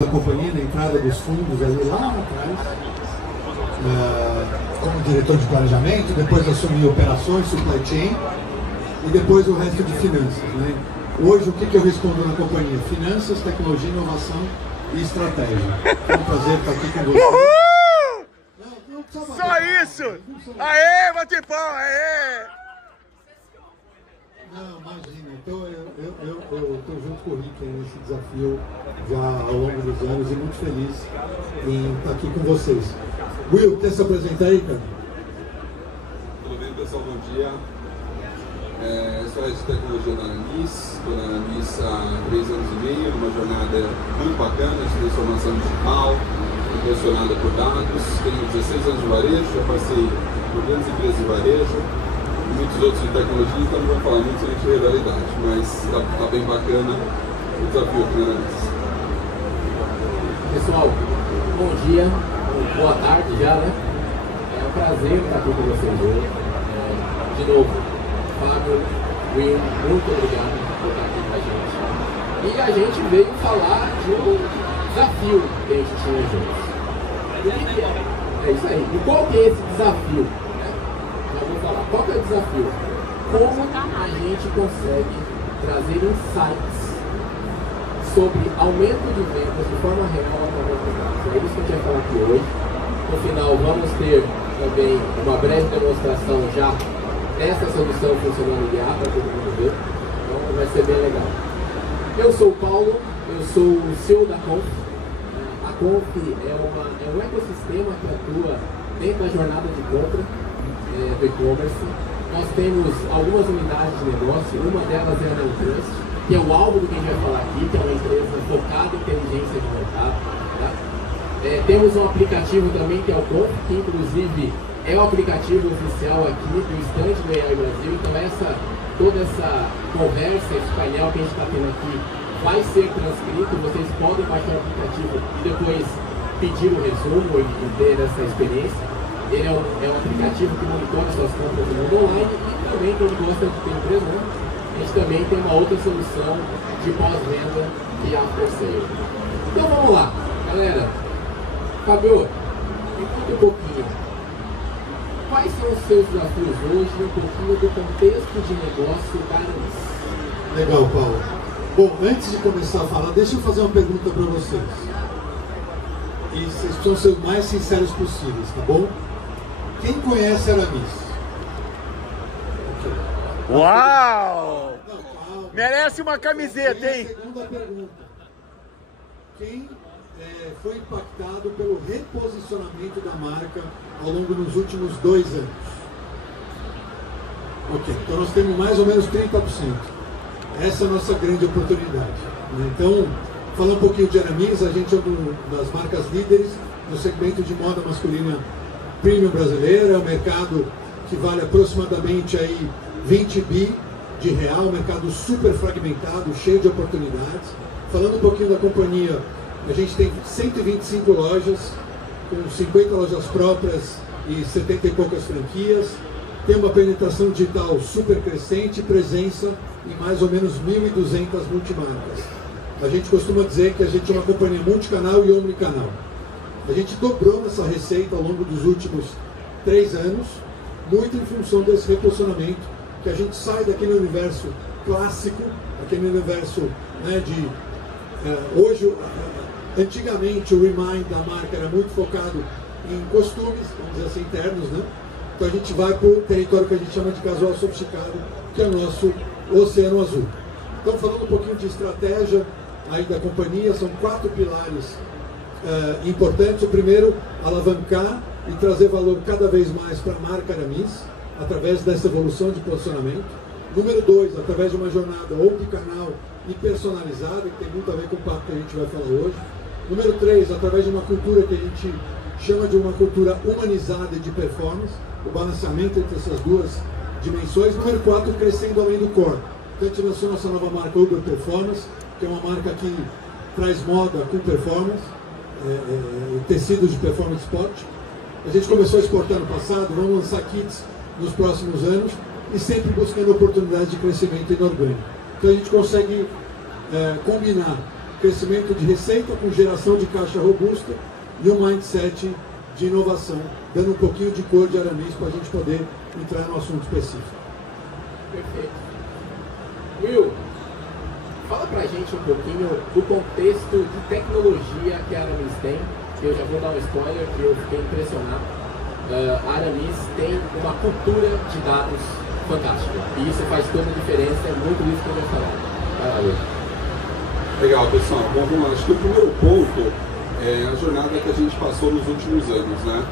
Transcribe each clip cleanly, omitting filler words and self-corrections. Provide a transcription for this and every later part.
da companhia, na entrada dos fundos ali lá atrás, como diretor de planejamento, depois assumi operações, supply chain e depois o resto de finanças, né? Hoje o que eu respondo na companhia? Finanças, tecnologia, inovação e estratégia. É um prazer estar aqui com você. Uhul! Só isso! Aê, bate pau, aê! Não, imagina. Então eu estou junto com o Rick nesse desafio já ao longo dos anos e muito feliz em estar aqui com vocês. Will, quer se apresentar aí, cara? Tudo bem, pessoal? Bom dia. Sou head de tecnologia da Ananis. Estou na Ananis há 3 anos e meio, numa jornada muito bacana de transformação digital, impulsionada por dados. Tenho 16 anos de varejo, já passei por grandes empresas de varejo, muitos outros de tecnologia, então não vou falar muito sobre realidade, mas está bem bacana o desafio aqui na Ananis. Pessoal, bom dia, boa tarde já, né? É um prazer estar aqui com vocês hoje. De novo, Fábio, Will, muito obrigado por estar aqui com a gente. E a gente veio falar de um desafio que a gente tinha juntos. É isso aí. E qual que é esse desafio? Já vou falar. Qual que é o desafio? Como a gente consegue trazer insights sobre aumento de vendas de forma real através dos dados. É isso que a gente vai falar aqui hoje. No final, vamos ter também uma breve demonstração já dessa solução funcionando de IA para todo mundo ver. Então, vai ser bem legal. Eu sou o Paulo, eu sou o CEO da Conf. A Conf é um ecossistema que atua dentro da jornada de compra do e-commerce. Nós temos algumas unidades de negócio, uma delas é a Neotrust, que é o alvo do que a gente vai falar aqui, que é uma empresa focada em inteligência de mercado. Tá? Temos um aplicativo também que é o Conf, que inclusive é o aplicativo oficial aqui do stand do AI Brasil. Então toda essa conversa, esse painel que a gente está tendo aqui vai ser transcrito. Vocês podem baixar o aplicativo e depois pedir o resumo e ter essa experiência. Ele é um aplicativo que monitora suas compras no mundo online e também, quem gosta de ter empresa, né? A gente também tem uma outra solução de pós-venda que é a After Sale. Então vamos lá, galera. Fábio, me conta um pouquinho. Quais são os seus desafios hoje, um pouquinho do contexto de negócio da Ananis? Legal, Paulo. Bom, antes de começar a falar, deixa eu fazer uma pergunta para vocês. E vocês precisam ser o mais sinceros possíveis, tá bom? Quem conhece a Ananis? Okay. Uau! Não, calma. Merece uma camiseta, hein? Segunda pergunta. Quem foi impactado pelo reposicionamento da marca ao longo dos últimos 2 anos? Ok, então nós temos mais ou menos 30%. Essa é a nossa grande oportunidade. Então, falando um pouquinho de Ananis, a gente é uma das marcas líderes no segmento de moda masculina premium brasileira, é um mercado que vale aproximadamente aí 20 bi de real, um mercado super fragmentado, cheio de oportunidades. Falando um pouquinho da companhia, a gente tem 125 lojas, com 50 lojas próprias e 70 e poucas franquias. Tem uma penetração digital super crescente, presença em mais ou menos 1.200 multimarcas. A gente costuma dizer que a gente é uma companhia multicanal e omnicanal. A gente dobrou nossa receita ao longo dos últimos 3 anos, muito em função desse reposicionamento, que a gente sai daquele universo clássico, aquele universo, né, de... hoje, antigamente, o Remind da marca era muito focado em costumes, vamos dizer assim, internos, né? Então a gente vai para o território que a gente chama de casual sofisticado, que é o nosso Oceano Azul. Então, falando um pouquinho de estratégia aí da companhia, são 4 pilares importantes. O primeiro, alavancar e trazer valor cada vez mais para a marca Ananis, através dessa evolução de posicionamento. Número 2, através de uma jornada omnicanal e personalizada, que tem muito a ver com o papo que a gente vai falar hoje. Número 3, através de uma cultura que a gente chama de uma cultura humanizada e de performance, o balanceamento entre essas duas dimensões. Número 4, crescendo além do core. Então a gente lançou nossa nova marca Uber Performance, que é uma marca que traz moda com performance, tecidos de performance sport. A gente começou a exportar no passado, vamos lançar kits nos próximos anos e sempre buscando oportunidades de crescimento inorgânico. Então a gente consegue combinar crescimento de receita com geração de caixa robusta e um mindset de inovação, dando um pouquinho de cor de Aramis para a gente poder entrar no assunto específico. Perfeito. Will, fala pra gente um pouquinho do contexto de tecnologia que a Aramis tem. Eu já vou dar um spoiler que eu fiquei impressionado. A Aramis tem uma cultura de dados fantástica. E isso faz toda a diferença, é muito isso que eu vou falar. Vai lá, Will. Legal, pessoal. Bom, vamos lá. Acho que o primeiro ponto é a jornada que a gente passou nos últimos anos, né?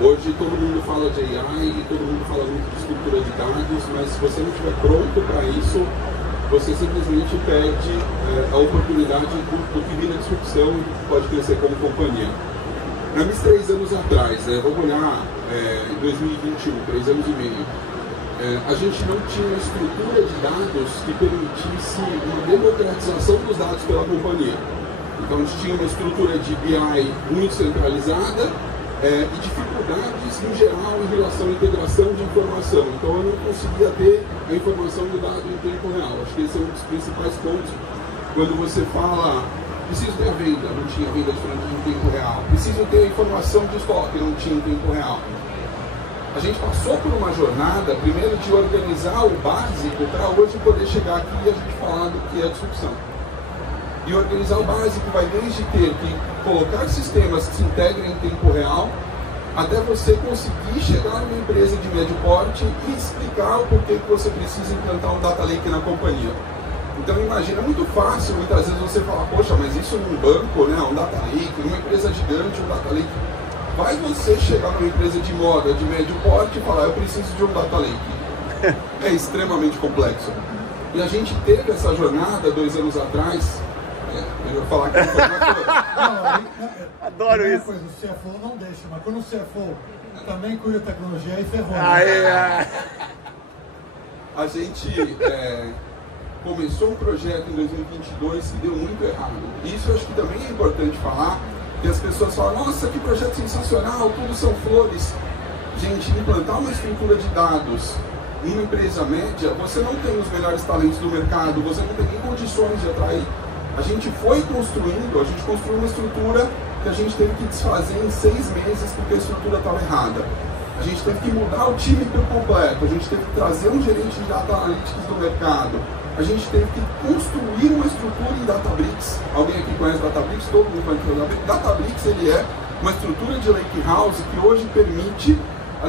Hoje todo mundo fala de AI e todo mundo fala muito de estrutura de dados, mas se você não estiver pronto para isso, você simplesmente perde a oportunidade do que vira disrupção e pode crescer como companhia. Na MIS 3 anos atrás, vamos olhar em 2021, 3 anos e meio, a gente não tinha uma estrutura de dados que permitisse uma democratização dos dados pela companhia. Então a gente tinha uma estrutura de BI muito centralizada e dificuldades em geral em relação à integração de informação. Então eu não conseguia ter a informação do dado em tempo real. Acho que esse é um dos principais pontos quando você fala preciso ter a venda, não tinha venda de franquia em tempo real. Preciso ter a informação de estoque, não tinha em tempo real. A gente passou por uma jornada, primeiro de organizar o básico para hoje poder chegar aqui e a gente falar do que é disrupção. E organizar o básico vai desde ter que colocar sistemas que se integrem em tempo real, até você conseguir chegar numa empresa de médio porte e explicar o porquê que você precisa implantar um data lake na companhia. Então imagina, é muito fácil muitas vezes você falar, poxa, mas isso num banco, né, um data lake, numa empresa gigante, um data lake. Vai você chegar numa empresa de moda de médio porte e falar, eu preciso de um data lake. É extremamente complexo. E a gente teve essa jornada 2 anos atrás. Eu vou falar que não foi uma coisa. Adoro isso. Coisa, o CFO não deixa, mas quando o CFO também cuida da tecnologia, aí ferrou. A gente começou um projeto em 2022 e deu muito errado. Isso eu acho que também é importante falar, que as pessoas falam, nossa, que projeto sensacional, tudo são flores. Gente, implantar uma estrutura de dados numa empresa média, você não tem os melhores talentos do mercado, você não tem nem condições de atrair. A gente foi construindo, a gente construiu uma estrutura que a gente teve que desfazer em 6 meses porque a estrutura estava errada. A gente teve que mudar o time por completo, a gente teve que trazer um gerente de Data Analytics do mercado, a gente teve que construir uma estrutura em Databricks. Alguém aqui conhece Databricks? Todo mundo conhece Databricks. Databricks ele é uma estrutura de Lakehouse que hoje permite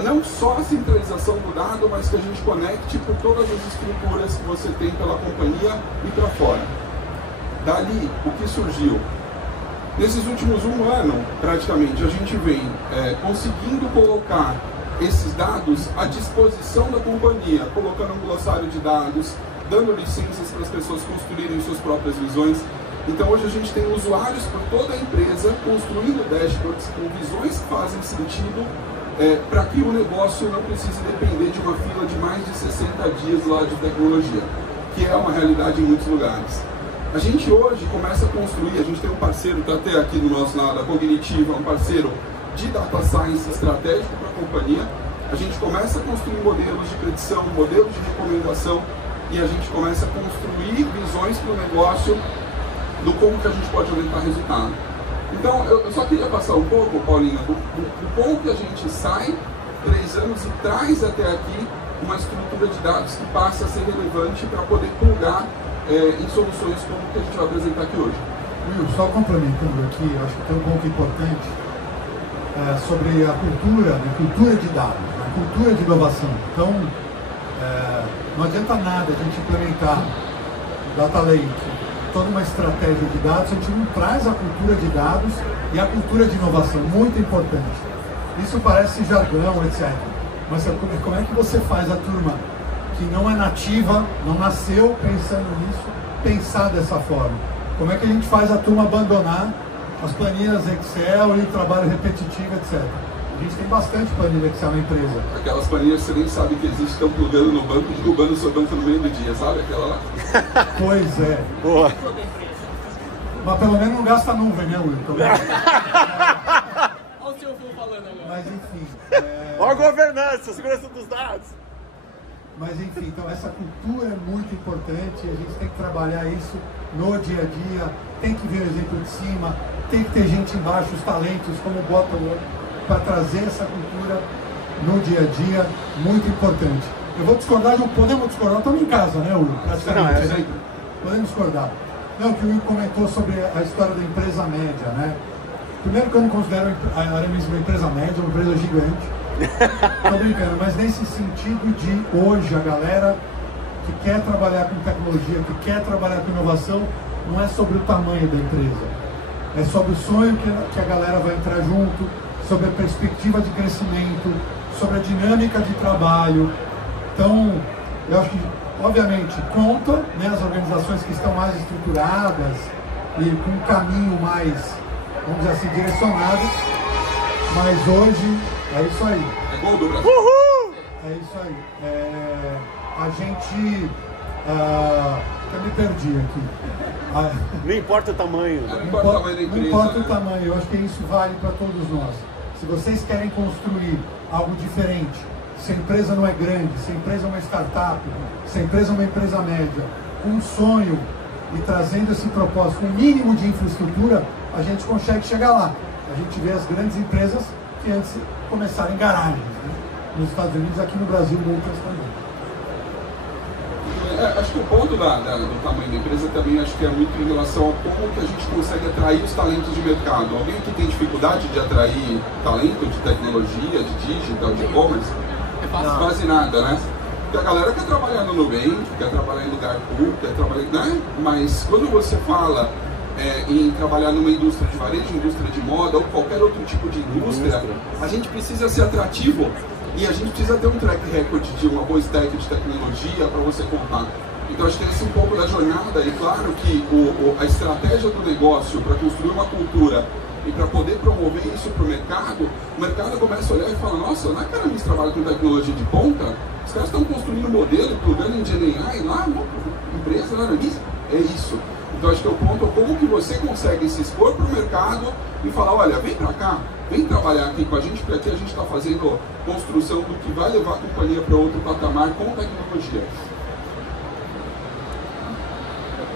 não só a centralização do dado, mas que a gente conecte por todas as estruturas que você tem pela companhia e para fora. Dali, o que surgiu? Nesses últimos 1 ano, praticamente, a gente vem conseguindo colocar esses dados à disposição da companhia, colocando um glossário de dados, dando licenças para as pessoas construírem suas próprias visões. Então hoje a gente tem usuários por toda a empresa construindo dashboards com visões que fazem sentido para que o negócio não precise depender de uma fila de mais de 60 dias lá de tecnologia, que é uma realidade em muitos lugares. A gente hoje começa a construir, a gente tem um parceiro, está até aqui no nosso lado, a Cognitiva, um parceiro de Data Science estratégico para a companhia. A gente começa a construir modelos de predição, modelos de recomendação e a gente começa a construir visões para o negócio do como que a gente pode aumentar resultado. Então, eu só queria passar um pouco, Paulinha, do como que a gente sai 3 anos e traz até aqui uma estrutura de dados que passa a ser relevante para poder plugar em soluções como que a gente vai apresentar aqui hoje. Will, só complementando aqui, acho que tem um ponto importante sobre a cultura, né, cultura de dados, a cultura de inovação. Então, não adianta nada a gente implementar Data Lake, toda uma estratégia de dados, a gente não traz a cultura de dados e a cultura de inovação, muito importante. Isso parece jargão, etc. Mas como é que você faz a turma que não é nativa, não nasceu pensando nisso, pensar dessa forma? Como é que a gente faz a turma abandonar as planilhas Excel e o trabalho repetitivo, etc. A gente tem bastante planilha Excel na empresa. Aquelas planilhas que você nem sabe que existe, estão plugando no banco e derrubando o seu banco no meio do dia, sabe? Aquela lá. Pois é. Boa. Mas pelo menos não gasta nuvem, né, Will? Olha o seu filho falando agora. Mas enfim. Olha a governança, a segurança dos dados. Mas enfim, então essa cultura é muito importante, a gente tem que trabalhar isso no dia a dia, tem que ver o exemplo de cima, tem que ter gente embaixo, os talentos, como o bottom-up, para trazer essa cultura no dia a dia, muito importante. Eu vou discordar, podemos discordar, estamos em casa, né, Will? Praticamente, né? Podemos discordar. Não, que o Will comentou sobre a história da empresa média, né? Primeiro que eu não considero a Aramis uma empresa média, uma empresa gigante. Estou brincando, mas nesse sentido de hoje a galera que quer trabalhar com tecnologia, que quer trabalhar com inovação, não é sobre o tamanho da empresa, é sobre o sonho que a galera vai entrar junto, sobre a perspectiva de crescimento, sobre a dinâmica de trabalho. Então, eu acho que, obviamente, conta, né, as organizações que estão mais estruturadas e com um caminho mais, vamos dizer assim, direcionado, mas hoje é isso aí. É gol do Brasil. Uhul! É isso aí. A gente... eu me perdi aqui. Não importa o tamanho. Não importa o tamanho da empresa. Não importa o né? tamanho, eu acho que isso vale para todos nós. Se vocês querem construir algo diferente, se a empresa não é grande, se a empresa é uma startup, se a empresa é uma empresa média, com um sonho e trazendo esse propósito, com um mínimo de infraestrutura, a gente consegue chegar lá. A gente vê as grandes empresas que antes começaram em garagens, né? Nos Estados Unidos, aqui no Brasil, muitas também. Acho que o ponto do tamanho da empresa também acho que é muito em relação ao como que a gente consegue atrair os talentos de mercado. Alguém que tem dificuldade de atrair talento de tecnologia, de digital, de e-commerce, quase nada, né? Porque a galera quer trabalhar no Nubank, quer trabalhar em lugar público, quer trabalhar, né? Mas quando você fala em trabalhar numa indústria de varejo, indústria de moda ou qualquer outro tipo de indústria, a gente precisa ser atrativo. E a gente precisa ter um track record de uma boa stack de tecnologia para você contar. Então acho que esse é um pouco da jornada, e claro que a estratégia do negócio para construir uma cultura e para poder promover isso para o mercado começa a olhar e fala, nossa, não é que a Aramis trabalha com tecnologia de ponta? Os caras estão construindo um modelo, plugando em GenAI lá, uma empresa da Aramis, é isso. Então acho que é o ponto, como que você consegue se expor para o mercado e falar, olha, vem para cá, vem trabalhar aqui com a gente, porque aqui a gente está fazendo construção do que vai levar a companhia para outro patamar com tecnologia.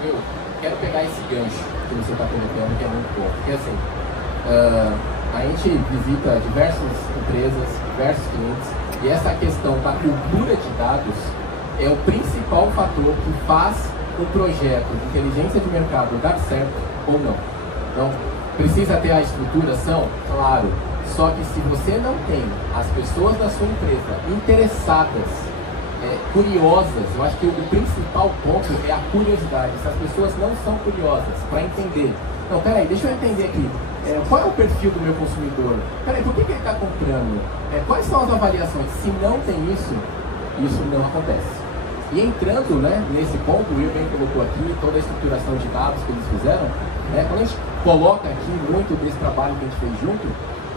Eu quero pegar esse gancho que você está colocando, que é muito bom, porque assim, a gente visita diversas empresas, diversos clientes, e essa questão da cultura de dados é o principal fator que faz um projeto de inteligência de mercado dar certo ou não. Então, precisa ter a estruturação? Claro. Só que se você não tem as pessoas da sua empresa interessadas, curiosas, eu acho que o principal ponto é a curiosidade. Se as pessoas não são curiosas para entender, não, peraí, deixa eu entender aqui, qual é o perfil do meu consumidor? Peraí, por que ele está comprando? Quais são as avaliações? Se não tem isso não acontece. E entrando, né, nesse ponto, o Will bem colocou aqui, toda a estruturação de dados que eles fizeram, quando a gente coloca aqui muito desse trabalho que a gente fez junto,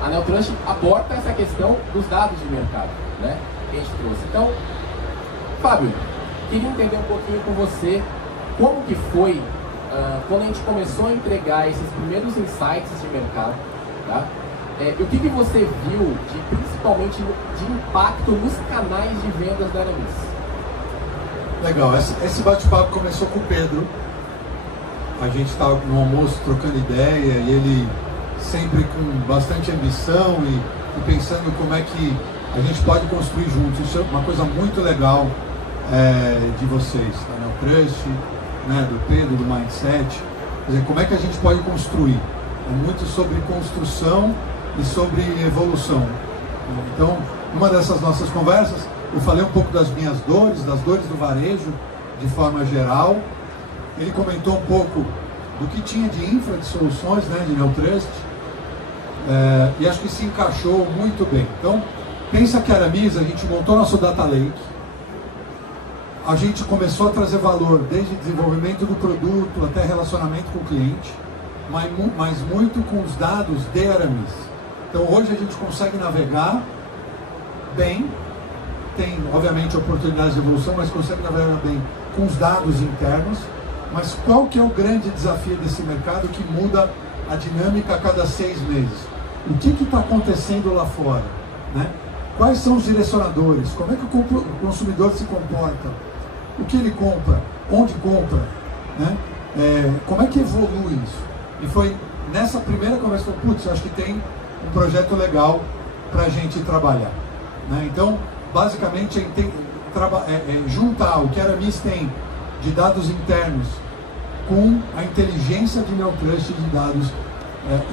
a Neotrust aborda essa questão dos dados de mercado, né, que a gente trouxe. Então, Fábio, queria entender um pouquinho com você como que foi quando a gente começou a entregar esses primeiros insights de mercado, tá? O que você viu, principalmente de impacto nos canais de vendas da Aramis? Legal, esse bate-papo começou com o Pedro. A gente estava no almoço trocando ideia e ele sempre com bastante ambição e pensando como é que a gente pode construir juntos. Isso é uma coisa muito legal de vocês, da Neotrust, né, do Pedro, do Mindset. Quer dizer, como é que a gente pode construir? É muito sobre construção e sobre evolução. Então, numa dessas nossas conversas, eu falei um pouco das minhas dores, das dores do varejo, de forma geral. Ele comentou um pouco do que tinha de infra, de soluções, né, de Neotrust, e acho que se encaixou muito bem. Então, pensa que a Aramis, a gente montou nosso Data Lake, a gente começou a trazer valor, desde desenvolvimento do produto até relacionamento com o cliente, mas muito com os dados de Aramis. Então, hoje a gente consegue navegar bem, tem, obviamente, oportunidades de evolução, mas consegue navegar bem com os dados internos. Mas qual que é o grande desafio desse mercado que muda a dinâmica a cada 6 meses? O que está acontecendo lá fora, né? quais são os direcionadores, como é que o consumidor se comporta, o que ele compra, onde compra, né? Como é que evolui isso. E foi nessa primeira conversa que eu falei, putz, acho que tem um projeto legal para a gente trabalhar, né? Então, basicamente, a gente tem juntar o que a Aramis tem de dados internos com a inteligência de Neotrust de dados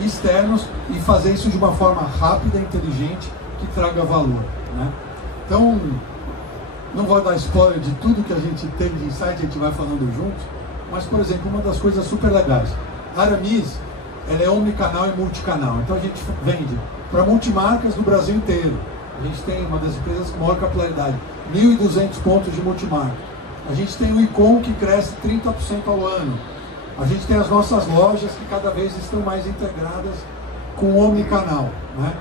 externos e fazer isso de uma forma rápida e inteligente que traga valor, né? Então, não vou dar spoiler de tudo que a gente tem de insight, a gente vai falando juntos, mas, por exemplo, uma das coisas super legais, a Aramis, ela é omnicanal e multicanal, então a gente vende para multimarcas do Brasil inteiro. A gente tem uma das empresas com maior capilaridade, 1.200 pontos de multimarca. A gente tem o e-com que cresce 30% ao ano. A gente tem as nossas lojas que cada vez estão mais integradas com o omnicanal, né?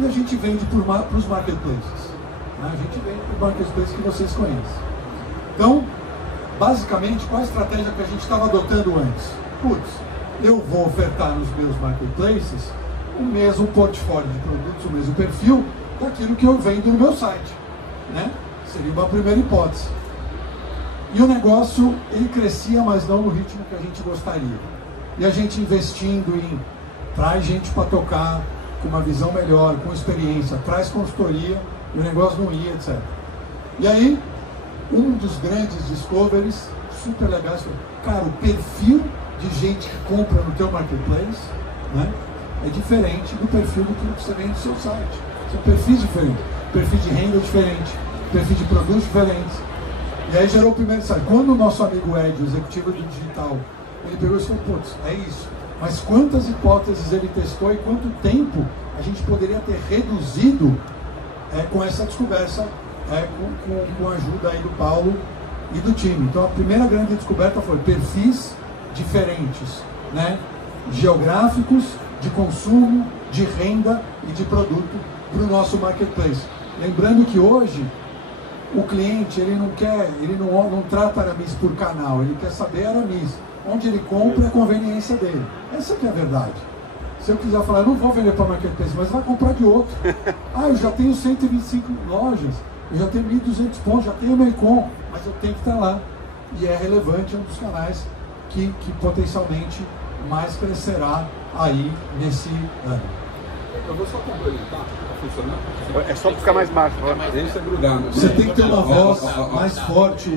E a gente vende para os marketplaces, né? A gente vende para os marketplaces que vocês conhecem. Então, basicamente, qual a estratégia que a gente estava adotando antes? Putz, eu vou ofertar nos meus marketplaces o mesmo portfólio de produtos, o mesmo perfil daquilo que eu vendo no meu site, né? Seria uma primeira hipótese. E o negócio, ele crescia, mas não no ritmo que a gente gostaria. E a gente investindo em traz gente para tocar com uma visão melhor, com experiência, traz consultoria, e o negócio não ia, etc. E aí, um dos grandes discoveries super legais foi, cara, o perfil de gente que compra no teu marketplace, né, é diferente do perfil do que você vende no seu site. São perfis diferentes, perfil de renda diferente, perfil de produtos diferentes. E aí gerou o primeiro insight. Quando o nosso amigo Ed, o executivo do digital, ele pegou e falou, putz, é isso. Mas quantas hipóteses ele testou e quanto tempo a gente poderia ter reduzido com essa descoberta, com a ajuda aí do Paulo e do time. Então a primeira grande descoberta foi perfis diferentes, né? Geográficos, de consumo, de renda e de produto para o nosso marketplace. Lembrando que hoje o cliente ele não trata Aramis por canal, ele quer saber Aramis, onde ele compra a conveniência dele. Essa que é a verdade. Se eu quiser falar, eu não vou vender para marketplace, mas vai comprar de outro. Ah, eu já tenho 125 lojas, eu já tenho 1.200 pontos, já tenho meu e-com, mas eu tenho que estar lá. E é relevante, é um dos canais que potencialmente mais crescerá aí nesse ano. Eu vou só complementar, tá funcionando? É só ficar mais baixo. Deixa grudado. Você tem que ter uma voz mais forte.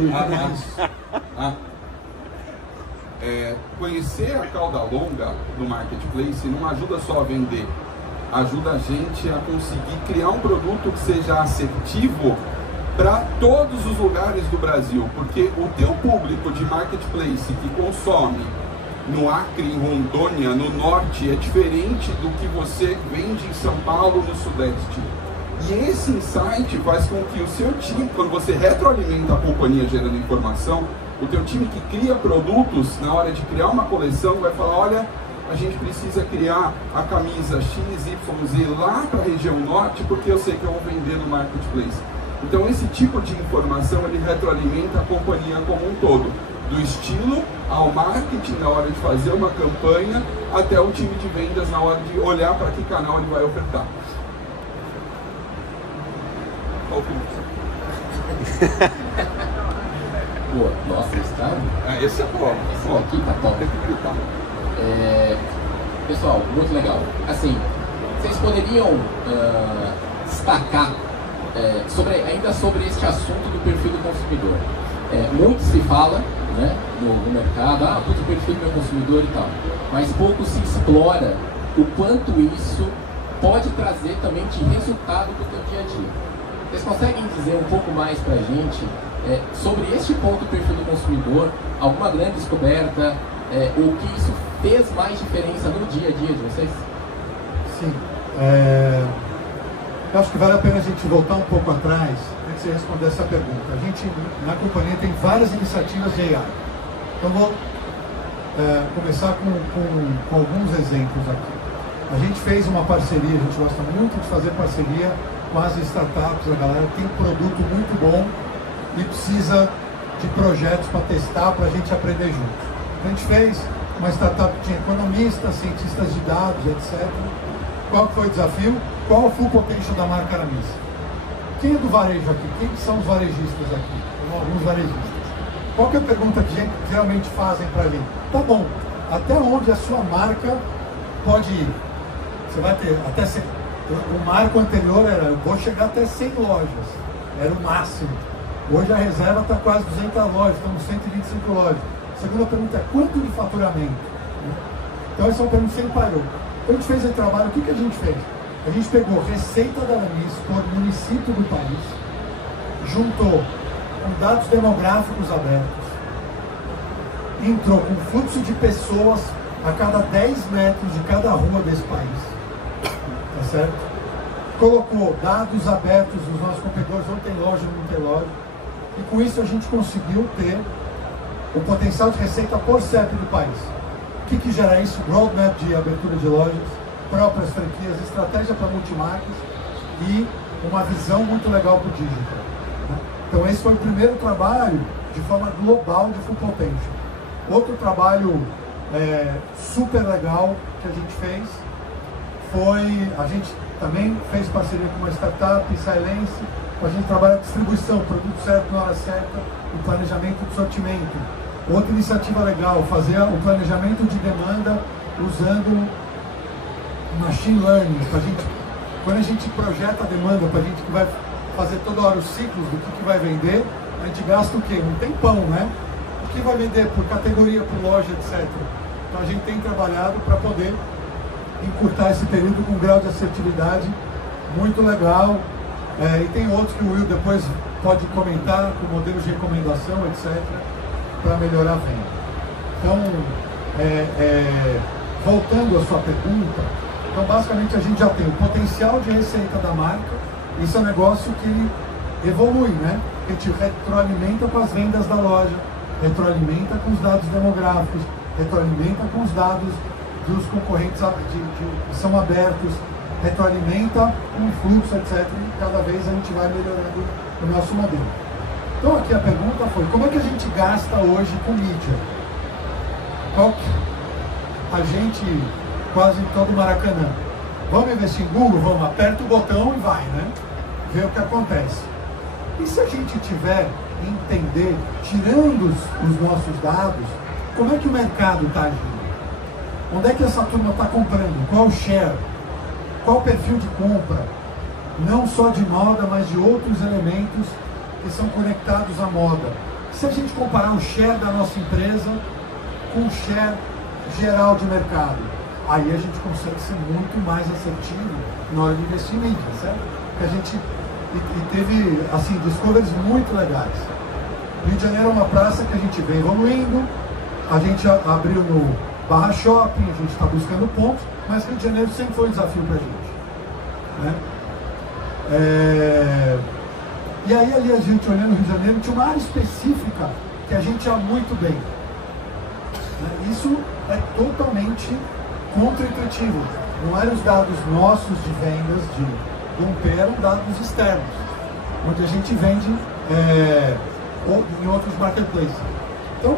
Conhecer a cauda longa do marketplace não ajuda só a vender, ajuda a gente a conseguir criar um produto que seja assertivo para todos os lugares do Brasil, porque o teu público de marketplace que consome no Acre, em Rondônia, no Norte, é diferente do que você vende em São Paulo, no Sudeste. E esse insight faz com que o seu time, quando você retroalimenta a companhia gerando informação, o teu time que cria produtos, na hora de criar uma coleção, vai falar, olha, a gente precisa criar a camisa XYZ lá para a região Norte, porque eu sei que eu vou vender no Marketplace. Então esse tipo de informação, ele retroalimenta a companhia como um todo. Do estilo ao marketing na hora de fazer uma campanha, até o time de vendas na hora de olhar para que canal ele vai ofertar. Boa, nossa, esse cara? Esse é bom. Esse aqui tá top. Tem que gritar. Pessoal, muito legal. Assim, vocês poderiam destacar ainda sobre este assunto do perfil do consumidor. Muito se fala, né, no mercado, o perfil do meu consumidor e tal, mas pouco se explora o quanto isso pode trazer também de resultado para o teu dia a dia. Vocês conseguem dizer um pouco mais para a gente sobre este ponto do perfil do consumidor, alguma grande descoberta, o que isso fez mais diferença no dia a dia de vocês? Sim. Eu acho que vale a pena a gente voltar um pouco atrás antes de você responder essa pergunta. A gente, na companhia, tem várias iniciativas de AI. Então, vou começar com alguns exemplos aqui. A gente fez uma parceria, a gente gosta muito de fazer parceria com as startups, a galera tem um produto muito bom e precisa de projetos para testar, para a gente aprender juntos. A gente fez uma startup que tinha economistas, cientistas de dados, etc. Qual foi o desafio? Qual o full potential da marca Aramis? Quem é do varejo aqui? Quem são os varejistas aqui? Alguns varejistas. Qual que é a pergunta que geralmente fazem para mim? Tá bom, até onde a sua marca pode ir? Você vai ter até 100. O marco anterior era, eu vou chegar até 100 lojas. Era o máximo. Hoje a reserva está quase 200 lojas, estamos 125 lojas. A segunda pergunta é, quanto de faturamento? Então essa é uma pergunta que sempre parou. Quando a gente fez esse trabalho, o que a gente fez? A gente pegou receita da Aramis por município do país, juntou com dados demográficos abertos, entrou com fluxo de pessoas a cada 10 metros de cada rua desse país, tá certo? Colocou dados abertos dos nossos competidores, onde tem loja, não tem loja, e com isso a gente conseguiu ter o potencial de receita por CEP do país. O que gera isso? Roadmap de abertura de lojas, próprias franquias, estratégia para multimarcas e uma visão muito legal para o digital. Né? Então esse foi o primeiro trabalho de forma global de full potential. Outro trabalho super legal que a gente fez foi, a gente também fez parceria com uma startup, Silence, a gente trabalha distribuição, produto certo na hora certa, o planejamento de sortimento. Outra iniciativa legal, fazer o planejamento de demanda usando machine learning. Quando a gente projeta a demanda para a gente que vai fazer toda hora os ciclos do que vai vender, a gente gasta o quê? Um tempão, né? O que vai vender por categoria, por loja, etc. Então a gente tem trabalhado para poder encurtar esse período com um grau de assertividade muito legal. E tem outros que o Will depois pode comentar, com modelos de recomendação, etc., para melhorar a venda. Então, voltando à sua pergunta, então basicamente a gente já tem o potencial de receita da marca. Isso é um negócio que ele evolui, né? A gente retroalimenta com as vendas da loja, retroalimenta com os dados demográficos, retroalimenta com os dados dos concorrentes que são abertos, retroalimenta com o fluxo, etc. E cada vez a gente vai melhorando o nosso modelo. Então aqui a pergunta foi, como é que a gente gasta hoje com mídia? A gente, quase todo Maracanã, vamos investir em Google? Vamos, aperta o botão e vai, né? Ver o que acontece. E se a gente tiver entender, tirando os nossos dados, como é que o mercado está agindo? Onde é que essa turma está comprando? Qual o share? Qual o perfil de compra? Não só de moda, mas de outros elementos que são conectados à moda. Se a gente comparar o share da nossa empresa com o share geral de mercado, aí a gente consegue ser muito mais assertivo na hora de investir em mídia, certo? Porque a gente teve, assim, discoveries muito legais. Rio de Janeiro é uma praça que a gente vem evoluindo, a gente abriu no Barra Shopping, a gente está buscando pontos, mas Rio de Janeiro sempre foi um desafio para a gente, né? E aí ali a gente olhando o Rio de Janeiro tinha uma área específica que a gente ia muito bem, né? Isso é totalmente contra-intuitivo. Não eram os dados nossos de vendas de Dom, eram dados externos, onde a gente vende em outros marketplaces. Então,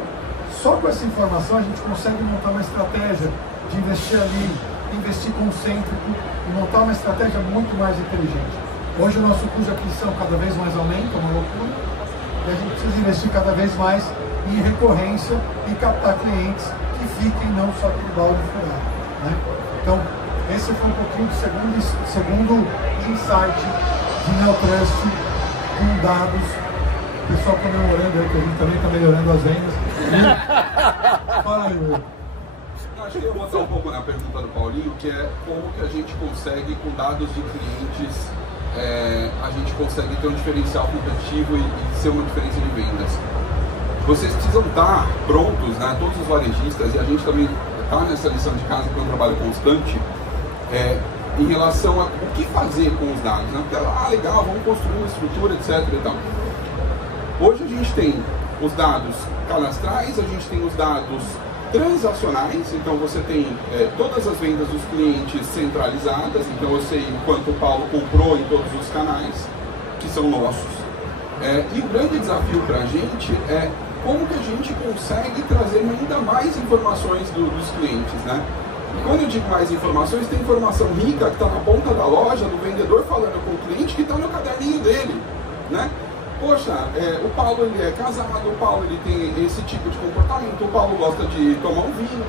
só com essa informação a gente consegue montar uma estratégia de investir ali, investir concêntrico e montar uma estratégia muito mais inteligente. Hoje o nosso custo de aquisição cada vez mais aumenta, uma loucura, e a gente precisa investir cada vez mais em recorrência e captar clientes que fiquem, não só aquele balde furado, né? Então, esse foi um pouquinho do segundo insight de Neotrust com dados. O pessoal comemorando aí que a gente também está melhorando as vendas. Fala aí, Will. Acho que eu vou botar um pouco na pergunta do Paulinho, que é como que a gente consegue, com dados de clientes, a gente consegue ter um diferencial competitivo e ser uma diferença de vendas. Vocês precisam estar prontos, né, todos os varejistas, e a gente também está nessa lição de casa, que é um trabalho constante, em relação a o que fazer com os dados, né? Porque, legal, vamos construir uma estrutura, etc. E tal. Hoje a gente tem os dados cadastrais, a gente tem os dados transacionais, então você tem todas as vendas dos clientes centralizadas, então eu sei quanto o Paulo comprou em todos os canais, que são nossos. E o grande desafio para a gente é como que a gente consegue trazer ainda mais informações dos clientes, né? E quando eu digo mais informações, tem informação rica que está na ponta da loja, do vendedor falando com o cliente, que está no caderninho dele, né? Poxa, o Paulo ele é casado, o Paulo ele tem esse tipo de comportamento, o Paulo gosta de tomar um vinho.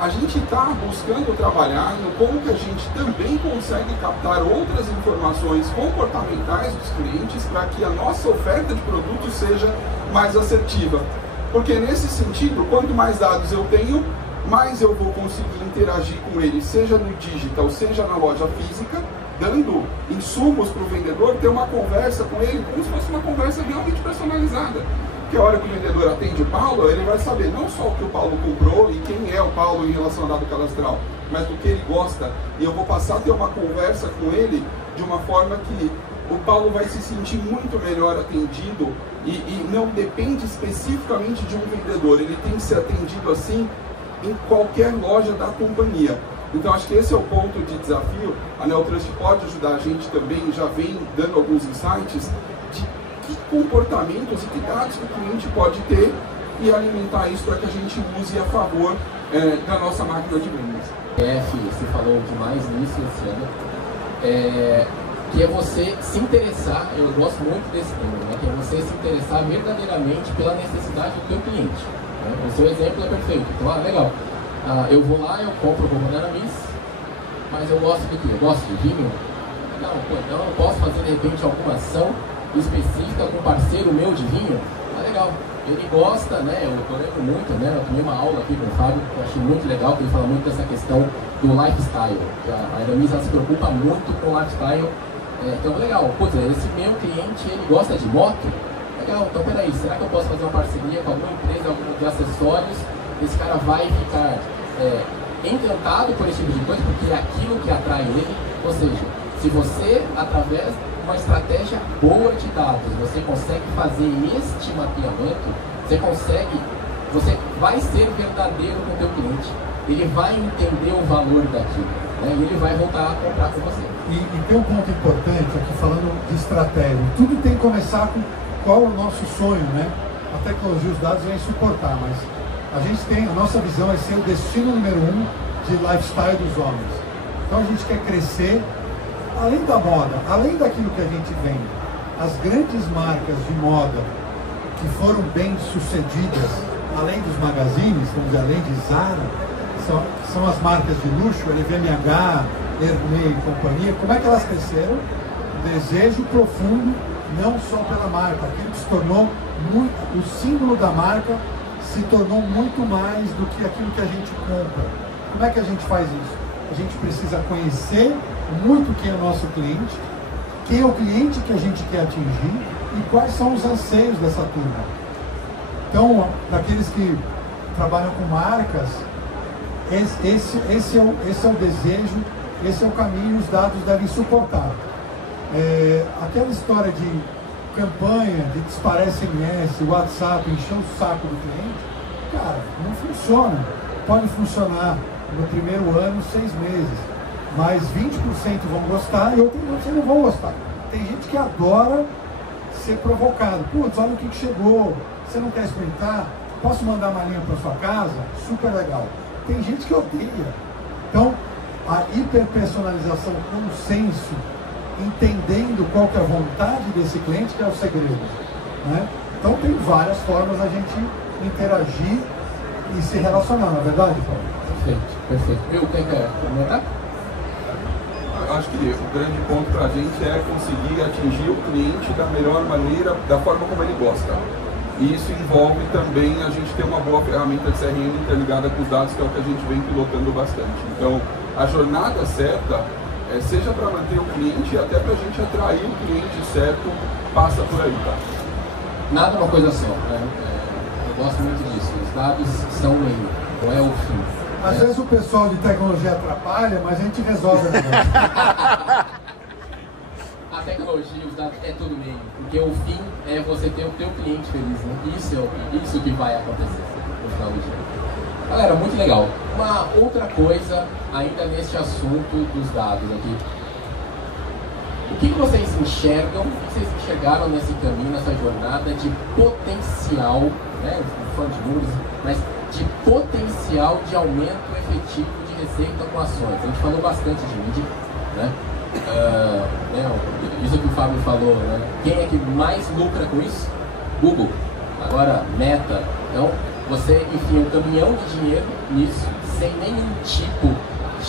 A gente está buscando trabalhar no como que a gente também consegue captar outras informações comportamentais dos clientes para que a nossa oferta de produtos seja mais assertiva. Porque nesse sentido, quanto mais dados eu tenho, mais eu vou conseguir interagir com ele, seja no digital, seja na loja física, dando insumos para o vendedor, ter uma conversa com ele, como se fosse uma conversa realmente personalizada. Porque a hora que o vendedor atende o Paulo, ele vai saber não só o que o Paulo comprou e quem é o Paulo em relação ao dado cadastral, mas do que ele gosta. E eu vou passar a ter uma conversa com ele de uma forma que o Paulo vai se sentir muito melhor atendido e não depende especificamente de um vendedor. Ele tem que ser atendido assim em qualquer loja da companhia. Então acho que esse é o ponto de desafio. A Neotrust pode ajudar a gente também, já vem dando alguns insights de que comportamentos e que dados que o cliente pode ter e alimentar isso para que a gente use a favor da nossa máquina de vendas. Você falou demais nisso, Luciano, que é você se interessar, eu gosto muito desse tema, né? Que é você se interessar verdadeiramente pela necessidade do teu cliente. Né? O seu exemplo é perfeito. Então, legal. Eu vou lá, eu compro como Aramis, mas eu gosto de quê? Eu gosto de vinho? Não, então eu posso fazer de repente alguma ação específica com um parceiro meu de vinho? Legal. Ele gosta, né? Eu lembro muito, né? Eu tomei uma aula aqui com o Fábio, que eu achei muito legal, que ele fala muito dessa questão do lifestyle. A Aramis se preocupa muito com o lifestyle. Então, legal. Putz, esse meu cliente, ele gosta de moto? Legal. Então, peraí, será que eu posso fazer uma parceria com alguma empresa, algum de acessórios? Esse cara vai ficar encantado por esse tipo de coisa, porque é aquilo que atrai ele. Ou seja, se você, através de uma estratégia boa de dados, você consegue fazer este mapeamento, você vai ser verdadeiro com o teu cliente. Ele vai entender o valor daquilo, né? E ele vai voltar a comprar com você. E tem um ponto importante aqui, falando de estratégia. Tudo tem que começar com qual é o nosso sonho, né? A tecnologia, os dados vêm suportar, mas a gente tem, a nossa visão é ser o destino número 1 de lifestyle dos homens. Então a gente quer crescer, além da moda, além daquilo que a gente vende. As grandes marcas de moda que foram bem sucedidas, além dos magazines, vamos dizer, além de Zara, são as marcas de luxo, LVMH, Hermès e companhia. Como é que elas cresceram? Desejo profundo, não só pela marca. Aquilo que se tornou muito, o símbolo da marca se tornou muito mais do que aquilo que a gente compra. Como é que a gente faz isso? A gente precisa conhecer muito quem é o nosso cliente, quem é o cliente que a gente quer atingir e quais são os anseios dessa turma. Então, daqueles que trabalham com marcas, esse é o desejo, esse é o caminho, os dados devem suportar. Aquela história de campanha, de disparar SMS, WhatsApp, encher o saco do cliente, cara, não funciona. Pode funcionar no primeiro ano, 6 meses, mas 20% vão gostar e outros não vão gostar. Tem gente que adora ser provocado. Putz, olha o que chegou, você não quer experimentar? Posso mandar uma linha para sua casa? Super legal. Tem gente que odeia. Então, a hiperpersonalização com senso, entendendo qual que é a vontade desse cliente, que é o segredo, né? Então tem várias formas a gente interagir e se relacionar, na verdade, Paulo? Perfeito, perfeito. Eu tenho que comentar? Acho que o grande ponto para a gente é conseguir atingir o cliente da melhor maneira, da forma como ele gosta. E isso envolve também a gente ter uma boa ferramenta de CRM interligada com os dados, que é o que a gente vem pilotando bastante. Então, a jornada certa, seja para manter o cliente e até para a gente atrair o cliente certo, passa por aí, tá? Nada é uma coisa só, né? Eu gosto muito disso. Os dados são o meio, não é o fim. Às vezes o pessoal de tecnologia atrapalha, mas a gente resolve o negócio. A tecnologia, os dados é tudo meio, porque o fim é você ter o teu cliente feliz, né? Isso que vai acontecer no final do dia. Galera, muito legal. Uma outra coisa ainda neste assunto dos dados aqui. O que vocês enxergam, o que vocês enxergaram nesse caminho, nessa jornada de potencial, né? Não fã de números, mas de potencial de aumento efetivo de receita com ações. A gente falou bastante de mídia, né? Isso que o Fábio falou, né? Quem é que mais lucra com isso? Google. Agora, Meta. Então, você enfia um caminhão de dinheiro nisso, sem nenhum tipo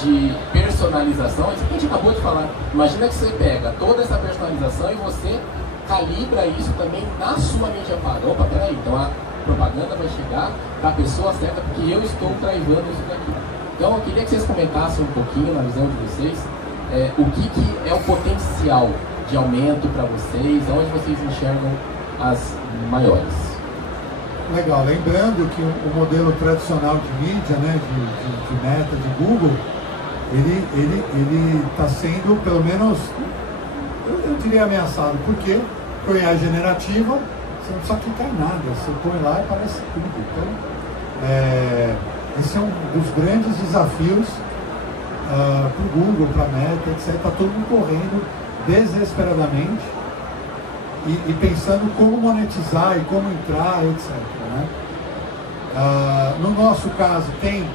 de personalização. Isso que a gente acabou de falar. Imagina que você pega toda essa personalização e você calibra isso também na sua mídia paga. Opa, peraí, então a propaganda vai chegar para a pessoa certa, porque eu estou drivando isso daqui. Então, eu queria que vocês comentassem um pouquinho, na visão de vocês, o que é o potencial de aumento para vocês, onde vocês enxergam as maiores. Legal, lembrando que o modelo tradicional de mídia, né, de Meta, de Google, ele está sendo, pelo menos, eu diria ameaçado. Por quê? Porque a generativa, você não precisa clicar em nada, você põe lá e aparece tudo. Então, esse é um dos grandes desafios para o Google, para a Meta, etc. Está todo mundo correndo desesperadamente e pensando como monetizar e como entrar, etc. Né? No nosso caso, tem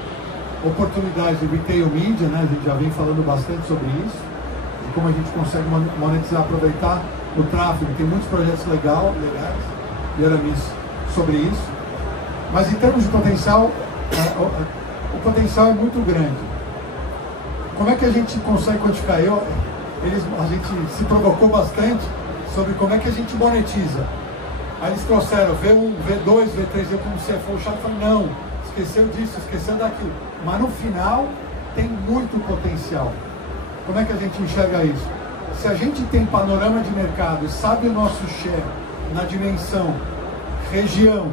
oportunidades de retail media, né? A gente já vem falando bastante sobre isso, de como a gente consegue monetizar, aproveitar o tráfego. Tem muitos projetos legais e Aramis sobre isso. Mas em termos de potencial, o potencial é muito grande. Como é que a gente consegue quantificar? A gente se provocou bastante sobre como é que a gente monetiza. Aí eles trouxeram V1, V2, V3, eu como CFO chato, falei, não, esqueceu disso, esqueceu daquilo. Mas no final tem muito potencial. Como é que a gente enxerga isso? Se a gente tem panorama de mercado e sabe o nosso share na dimensão, região,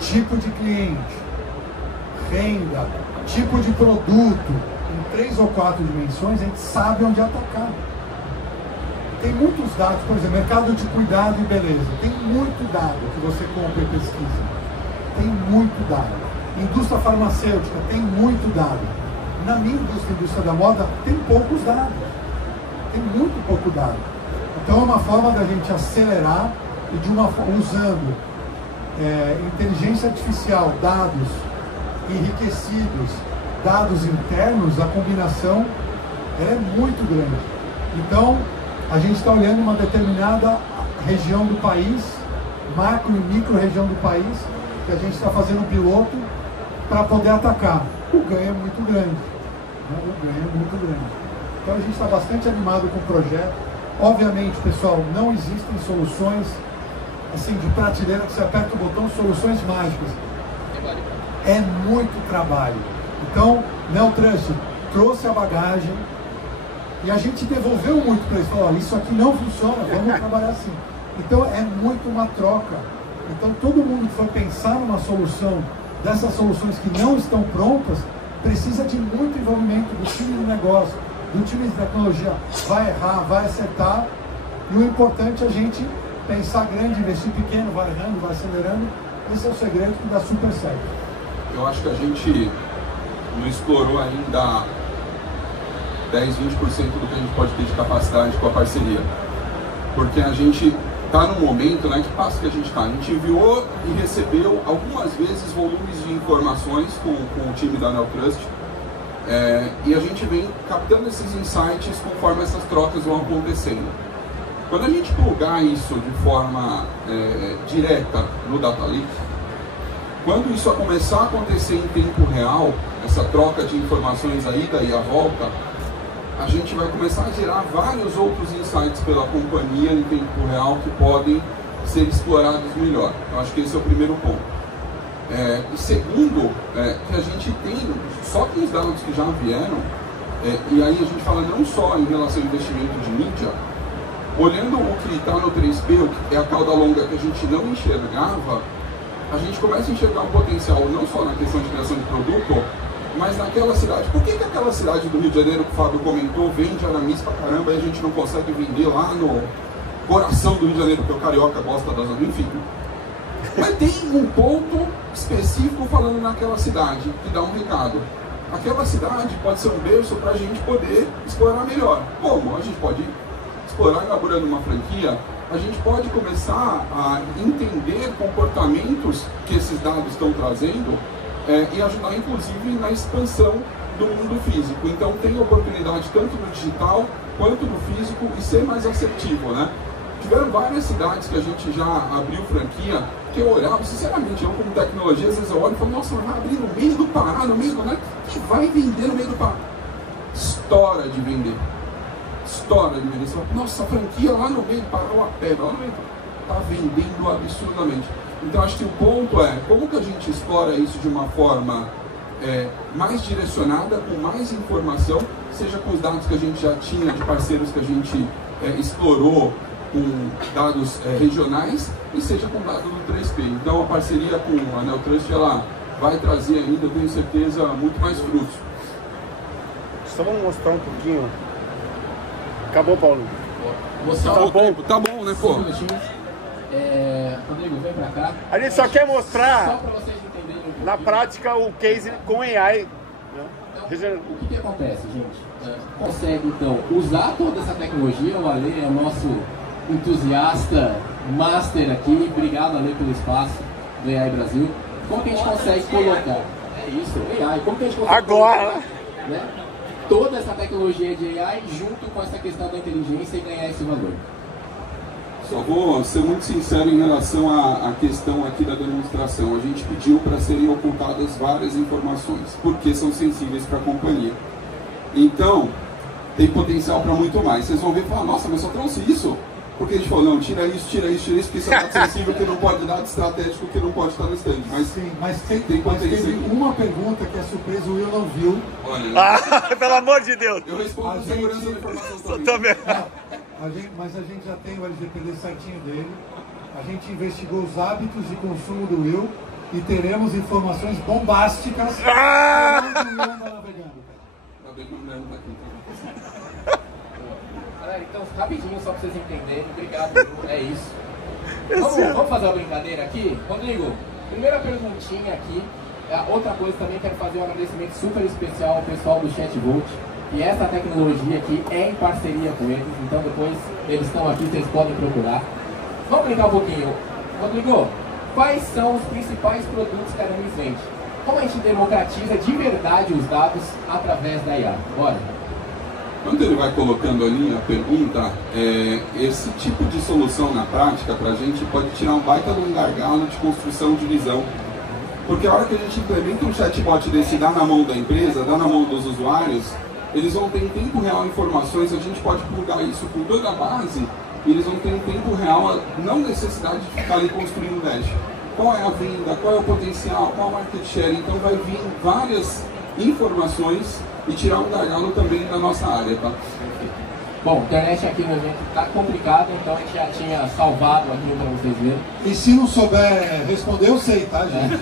tipo de cliente, renda, tipo de produto, em 3 ou 4 dimensões, a gente sabe onde atacar. Tem muitos dados, por exemplo, mercado de cuidado e beleza. Tem muito dado que você compra e pesquisa. Tem muito dado. Indústria farmacêutica, tem muito dado. Na minha indústria da moda, tem poucos dados. Tem muito pouco dado. Então é uma forma da gente acelerar e usando inteligência artificial, dados enriquecidos, dados internos, a combinação ela é muito grande. Então, a gente está olhando uma determinada região do país, macro e micro região do país, que a gente está fazendo um piloto para poder atacar. O ganho é muito grande. Né? O ganho é muito grande. Então a gente está bastante animado com o projeto. Obviamente, pessoal, não existem soluções assim de prateleira que você aperta o botão, soluções mágicas. É muito trabalho. Então, Neotrust trouxe a bagagem e a gente devolveu muito para eles. Falou, isso aqui não funciona, vamos trabalhar assim. Então, é muito uma troca. Então, todo mundo que for pensar numa solução, dessas soluções que não estão prontas, precisa de muito envolvimento do time de negócio, do time de tecnologia. Vai errar, vai acertar. E o importante é a gente pensar grande, investir pequeno, vai errando, vai acelerando. Esse é o segredo que dá super certo. Eu acho que a gente não explorou ainda 10, 20% do que a gente pode ter de capacidade com a parceria. Porque a gente está num momento, né, que passo que a gente está. A gente enviou e recebeu algumas vezes volumes de informações com o time da Neotrust, e a gente vem captando esses insights conforme essas trocas vão acontecendo. Quando a gente plugar isso de forma direta no Data Lake, quando isso começar a acontecer em tempo real, essa troca de informações, a ida e a volta, a gente vai começar a gerar vários outros insights pela companhia em tempo real que podem ser explorados melhor. Eu acho que esse é o primeiro ponto. E segundo, que a gente tem, só com os dados que já vieram, e aí a gente fala não só em relação ao investimento de mídia, olhando o que está no 3P, o que é a cauda longa que a gente não enxergava, a gente começa a enxergar um potencial não só na questão de criação de produto, mas naquela cidade. Por que aquela cidade do Rio de Janeiro que o Fábio comentou vende Aramis pra caramba e a gente não consegue vender lá no coração do Rio de Janeiro, porque o carioca gosta das... enfim. Mas tem um ponto específico falando naquela cidade que dá um recado. Aquela cidade pode ser um berço para a gente poder explorar melhor. Como? A gente pode explorar inaugurando uma franquia, a gente pode começar a entender comportamentos que esses dados estão trazendo e ajudar inclusive na expansão do mundo físico. Então tem oportunidade tanto no digital quanto no físico e ser mais assertivo, né? Tiveram várias cidades que a gente já abriu franquia, que eu olhava, sinceramente, eu como tecnologia, às vezes eu olho e falo, nossa, vai abrir no meio do Pará, no meio do... Né? Que vai vender no meio do Pará? Estoura de vender. Estoura de vender. Você fala, nossa, a franquia lá no meio do Pará, lá no meio do Pará, está vendendo absurdamente. Então acho que o ponto é, como que a gente explora isso de uma forma mais direcionada, com mais informação, seja com os dados que a gente já tinha, de parceiros que a gente explorou, com dados regionais, e seja com dados do 3P. Então a parceria com a Neotrust, ela vai trazer ainda, eu tenho certeza, muito mais frutos. Só vamos mostrar um pouquinho. Acabou, Paulo? Tá bom, né, pô? Rodrigo, vem pra cá. A gente só quer mostrar, Só pra vocês entenderem um na prática, o case com AI. Então, o que acontece, gente? Consegue, então, usar toda essa tecnologia. O Ale é o nosso entusiasta master aqui. Obrigado, Ale, pelo espaço do AI Brasil. Como que a gente consegue colocar? É isso, AI. Como que a gente consegue agora, colocar, né, toda essa tecnologia de AI junto com essa questão da inteligência e ganhar esse valor? Só vou ser muito sincero em relação à questão aqui da demonstração. A gente pediu para serem ocultadas várias informações, porque são sensíveis para a companhia. Então, tem potencial para muito mais. Vocês vão ver e falar, nossa, mas só trouxe isso? Porque a gente falou, não, tira isso, porque isso é dado sensível que não pode, dado estratégico que não pode estar no stand. Mas sim, mas teve uma pergunta que é surpresa, o Will não viu. Olha, pelo amor de Deus. eu respondo com segurança da informação Também. Mas a gente já tem o LGPD certinho dele. A gente investigou os hábitos de consumo do Will e teremos informações bombásticas. Galera, então, rapidinho, só pra vocês entenderem. Obrigado, Bruno. É isso. Vamos fazer uma brincadeira aqui? Rodrigo, primeira perguntinha aqui. Outra coisa também, quero fazer um agradecimento super especial ao pessoal do ChatVolt. E essa tecnologia aqui é em parceria com eles, então depois eles estão aqui, vocês podem procurar. Vamos brincar um pouquinho. Rodrigo, quais são os principais produtos que a Aramis vende? Como a gente democratiza de verdade os dados através da IA? Bora! Quando ele vai colocando ali a pergunta, esse tipo de solução na prática para a gente pode tirar um baita de um gargalo de construção de visão. Porque a hora que a gente implementa um chatbot desse, dá na mão da empresa, dá na mão dos usuários, eles vão ter em tempo real informações, a gente pode plugar isso com toda a base, e eles vão ter em tempo real, não necessidade de ficar ali construindo dash. Qual é a venda, qual é o potencial, qual é o market share, então vai vir várias informações e tirar um gargalo também da nossa área, tá? Bom, internet aqui no evento tá complicado, então a gente já tinha salvado aqui para vocês verem. E se não souber responder, eu sei, tá, gente?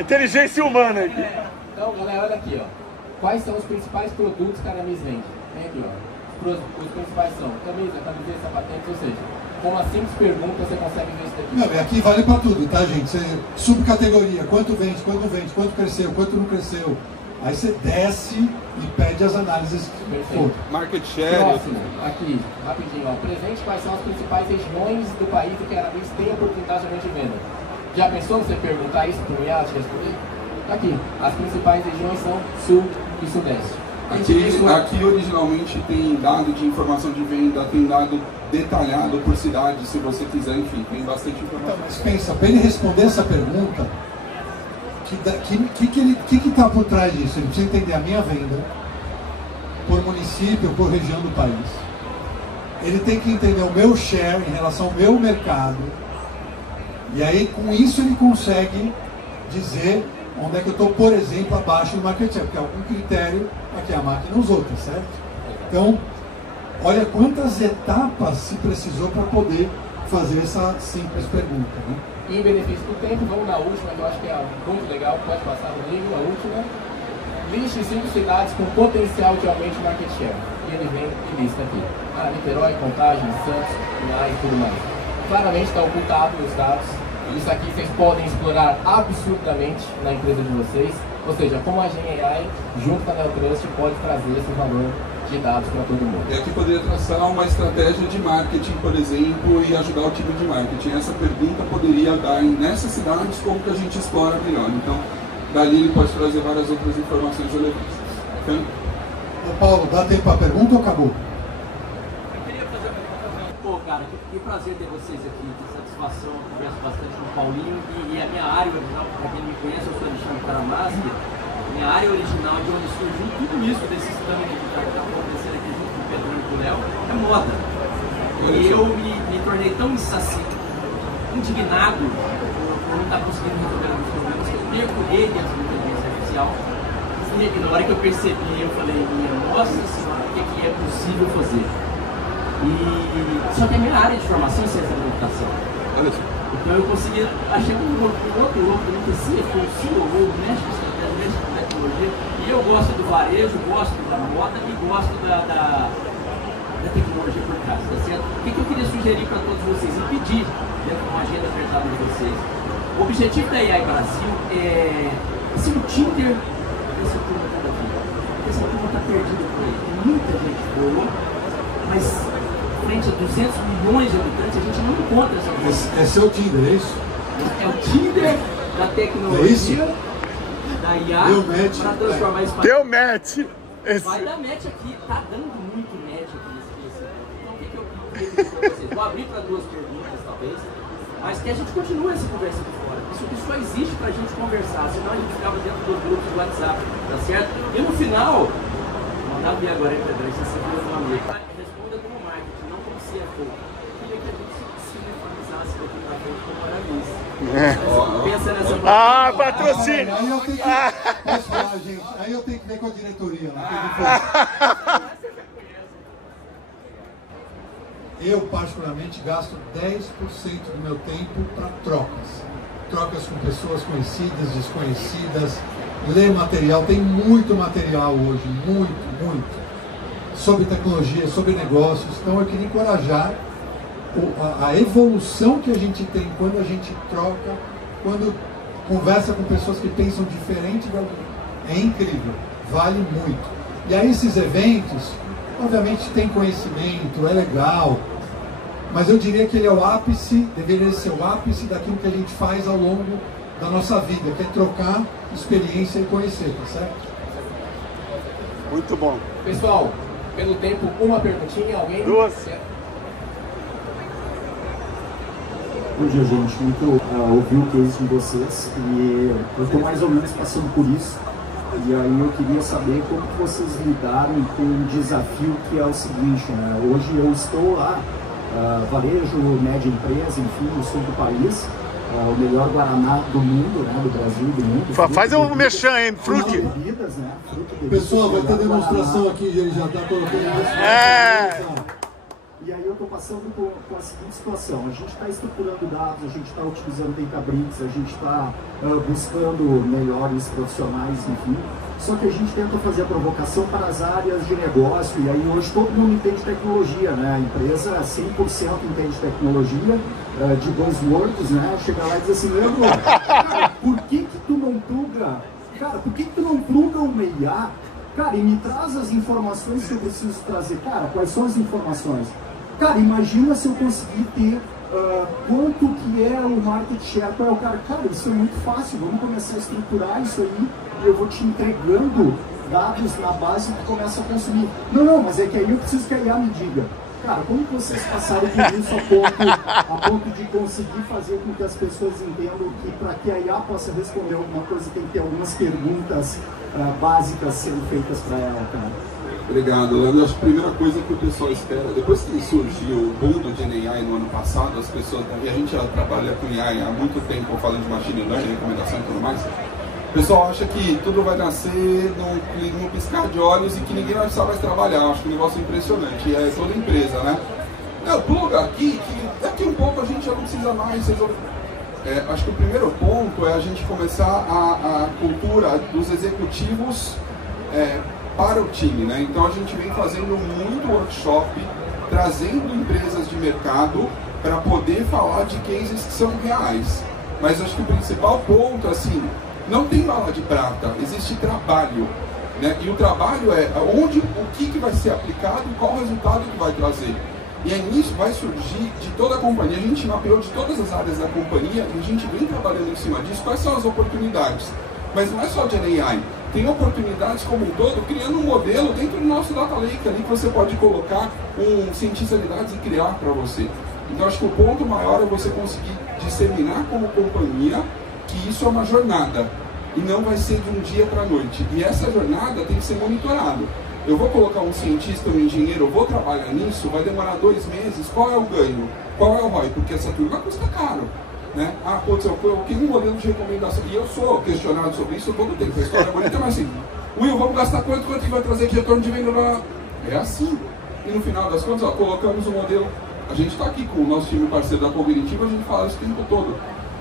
Inteligência humana aqui. Então, galera, olha aqui, ó. Quais são os principais produtos que a Aramis vende? Vem aqui, ó. Os principais são camisa, camiseta, patentes, ou seja, com uma simples pergunta você consegue ver isso daqui. Não, e aqui vale para tudo, tá, gente? Você, subcategoria, quanto vende, quanto cresceu, quanto não cresceu. Aí você desce e pede as análises. Perfeito. Market share. Próximo, aqui, rapidinho, ó. Presente, quais são as principais regiões do país em que a Aramis tem oportunidade de venda? Já pensou você perguntar isso para o IA te responder? Aqui, as principais regiões são Sul e Sudeste. Aqui originalmente tem dado de informação de venda, tem dado detalhado por cidade, se você quiser, enfim, tem bastante informação. Então, mas pensa, para ele responder essa pergunta, que está por trás disso? Ele precisa entender a minha venda, por município, por região do país. Ele tem que entender o meu share em relação ao meu mercado. E aí, com isso, ele consegue dizer onde é que eu estou, por exemplo, abaixo do market share, porque é algum critério aqui a máquina usou, tá certo? Então, olha quantas etapas se precisou para poder fazer essa simples pergunta, né? E em benefício do tempo, vamos na última, que eu acho que é muito legal, pode passar no livro, a última. Liste 5 cidades com potencial de aumento de market share. E ele vem e lista aqui. Niterói, Contagem, Santos, Pinhais e tudo mais. Claramente está ocultado os dados. Isso aqui vocês podem explorar absurdamente na empresa de vocês. Ou seja, como a GenAI, junto com a Neotrust, pode trazer esse valor de dados para todo mundo. E aqui poderia traçar uma estratégia de marketing, por exemplo, e ajudar o time de marketing. Essa pergunta poderia dar nessas cidades como que a gente explora melhor. Então, Dali ele pode trazer várias outras informações relevantes. Okay? Ô Paulo, dá tempo para pergunta ou acabou? Eu queria fazer uma pergunta. Pô, cara, que prazer ter vocês aqui, que satisfação. Eu converso bastante com o Paulinho e a minha área original, para quem me conhece, eu sou Alexandre Caramaschi. Minha área original, de onde surgiu tudo isso, desse sistema que está acontecendo aqui junto com o Pedro e com o Léo, é moda. E eu me tornei tão indignado por não estar conseguindo resolver alguns problemas que eu mergulhei dentro da inteligência artificial. E na hora que eu percebi, eu falei, nossa senhora, o que é possível fazer? Só que a minha área de formação é ciência da computação. Então eu consegui, achei um outro louco, que se for o CEO, mexe com tecnologia, e eu gosto do varejo, gosto da moda e gosto da tecnologia por trás, tá certo? O que eu queria sugerir para todos vocês e pedir, dentro de uma agenda apertada de vocês? O objetivo da AI Brasil é ser o Tinder dessa turma cada dia. Essa turma está perdida por aí. Tem muita gente boa, mas frente a 200 milhões de habitantes, a gente não encontra essa coisa. Esse é o Tinder, é isso? É o Tinder da tecnologia, da IA, para transformar esse país. Deu match! Vai dar match aqui, tá dando muito match aqui nesse. Então o que eu queria dizer para vocês? Vou abrir para duas perguntas, talvez, mas que a gente continue essa conversa aqui fora. Isso aqui só existe para a gente conversar, senão a gente ficava dentro dos grupos do WhatsApp, tá certo? E no final, mandar ver agora, hein, Pedro? Isso é meu nome. Responda como marketing, não como CFO. Eu queria que a gente se uniformizasse daqui para frente como analista. Pensa nessa patrocínio! Aí eu tenho que... Posso falar, gente? Aí eu tenho que ver com a diretoria lá. Eu, particularmente, gasto 10% do meu tempo para trocas com pessoas conhecidas, desconhecidas, ler material. Tem muito material hoje, muito, sobre tecnologia, sobre negócios. Então eu queria encorajar a evolução que a gente tem quando a gente troca, quando conversa com pessoas que pensam diferente da gente. É incrível, vale muito. E aí esses eventos, obviamente tem conhecimento, é legal, mas eu diria que ele é o ápice, deveria ser o ápice daquilo que a gente faz ao longo da nossa vida, que é trocar experiência e conhecer, tá certo? Muito bom. Pessoal, pelo tempo, uma perguntinha, alguém? Duas. Bom dia, gente. Muito ouvi o case de vocês e eu estou mais ou menos passando por isso. E aí eu queria saber como que vocês lidaram com um desafio que é o seguinte, né? Hoje eu estou lá, varejo, média empresa, enfim, no sul do país, o melhor Guaraná do mundo, né? Do Brasil, do mundo. Faz um merchan, hein? Fruque. Bebidas, né? Bebidas, pessoal, vai ter demonstração aqui, ele já está colocando isso. E aí eu estou passando com a seguinte situação: a gente está estruturando dados, a gente está utilizando Databricks, a gente está buscando melhores profissionais, enfim. Só que a gente tenta fazer a provocação para as áreas de negócio, e aí hoje todo mundo entende tecnologia, né? A empresa 100% entende tecnologia, de buzzwords, né? Chega lá e diz assim, Leandro, cara, por que tu não pluga? Cara, por que tu não pluga uma IA? Cara, e me traz as informações que eu preciso trazer. Cara, quais são as informações? Cara, imagina se eu conseguir ter quanto que é o market share para o cara. Cara, isso é muito fácil, vamos começar a estruturar isso aí e eu vou te entregando dados na base que começa a consumir. Não, mas é que aí eu preciso que a IA me diga. Cara, como que vocês passaram por isso a ponto de conseguir fazer com que as pessoas entendam que para que a IA possa responder alguma coisa tem que ter algumas perguntas básicas sendo feitas para ela, cara? Obrigado, Leandro. Acho que a primeira coisa que o pessoal espera, depois que surgiu o boom do GenAI no ano passado, as pessoas, e a gente já trabalha com AI há muito tempo, falando de machine learning, recomendação e tudo mais, o pessoal acha que tudo vai nascer num piscar de olhos e que ninguém vai precisar mais trabalhar. Acho que o negócio é impressionante, e é toda empresa, né? Pluga aqui, que daqui um pouco a gente já não precisa mais resolver. Acho que o primeiro ponto é a gente começar a cultura dos executivos para o time, né? Então a gente vem fazendo muito workshop, trazendo empresas de mercado para poder falar de cases que são reais. Mas acho que o principal ponto, assim, não tem bala de prata, existe trabalho, né? E o trabalho é o que vai ser aplicado e qual o resultado que vai trazer. E aí nisso vai surgir de toda a companhia, a gente mapeou de todas as áreas da companhia e a gente vem trabalhando em cima disso, quais são as oportunidades. Mas não é só de AI. Tem oportunidades como um todo, criando um modelo dentro do nosso Data Lake ali que você pode colocar um cientista de dados e criar para você. Então acho que o ponto maior é você conseguir disseminar como companhia que isso é uma jornada e não vai ser de um dia para a noite. E essa jornada tem que ser monitorada. Eu vou colocar um cientista, um engenheiro, eu vou trabalhar nisso, vai demorar 2 meses, qual é o ganho? Qual é o ROI? Porque essa turma custa caro. Né? Ah, putz, eu queria um modelo de recomendação. E eu sou questionado sobre isso todo tempo. A história é bonita, mas assim, Will, vamos gastar quanto que vai trazer de retorno de venda lá? É assim. E no final das contas, ó, colocamos o modelo. A gente está aqui com o nosso time parceiro da Cognitiva, a gente fala isso o tempo todo.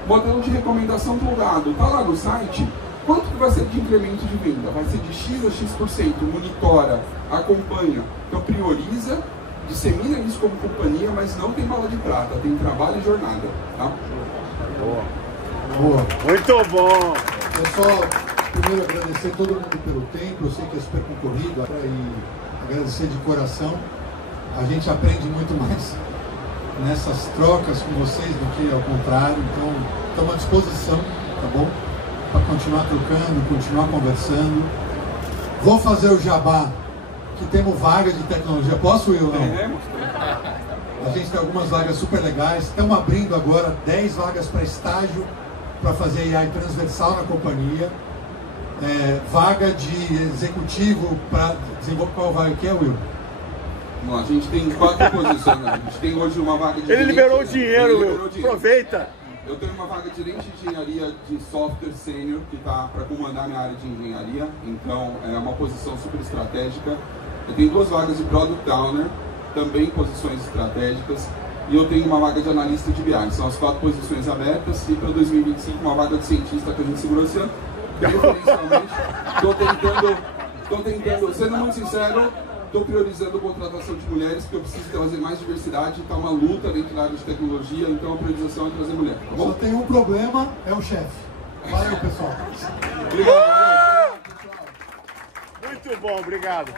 Modelo de recomendação plugado. Está lá no site. Quanto que vai ser de incremento de venda? Vai ser de X a X%. Monitora, acompanha. Então prioriza, dissemina isso como companhia, mas não tem bala de prata, tem trabalho e jornada. Tá? Boa. Boa. Muito bom. Pessoal, primeiro agradecer a todo mundo pelo tempo, eu sei que é super concorrido, e agradecer de coração. A gente aprende muito mais nessas trocas com vocês do que ao contrário, então estamos à disposição, tá bom? Para continuar trocando, continuar conversando. Vou fazer o jabá, que temos vaga de tecnologia. Posso, Will? Não? A gente tem algumas vagas super legais. Estamos abrindo agora 10 vagas para estágio, para fazer AI transversal na companhia. Vaga de executivo para desenvolver. Qual vaga que é, Will? Bom, a gente tem 4 posições. Né? A gente tem hoje uma vaga de... Ele liberou o dinheiro, Will. Aproveita. Eu tenho uma vaga de gerente de engenharia de software sênior, que está para comandar minha área de engenharia. Então, é uma posição super estratégica. Eu tenho 2 vagas de Product Owner, também posições estratégicas. E eu tenho uma vaga de analista de BI. São as 4 posições abertas. E para 2025, uma vaga de cientista que a gente segurou esse ano. Preferencialmente, estou tentando, sendo muito sincero, estou priorizando a contratação de mulheres, porque eu preciso trazer mais diversidade. Está uma luta dentro da área de tecnologia, então a priorização é trazer mulher. Tá bom? Só tem um problema, é o chefe. Valeu, pessoal. Obrigado. Muito bom, obrigado.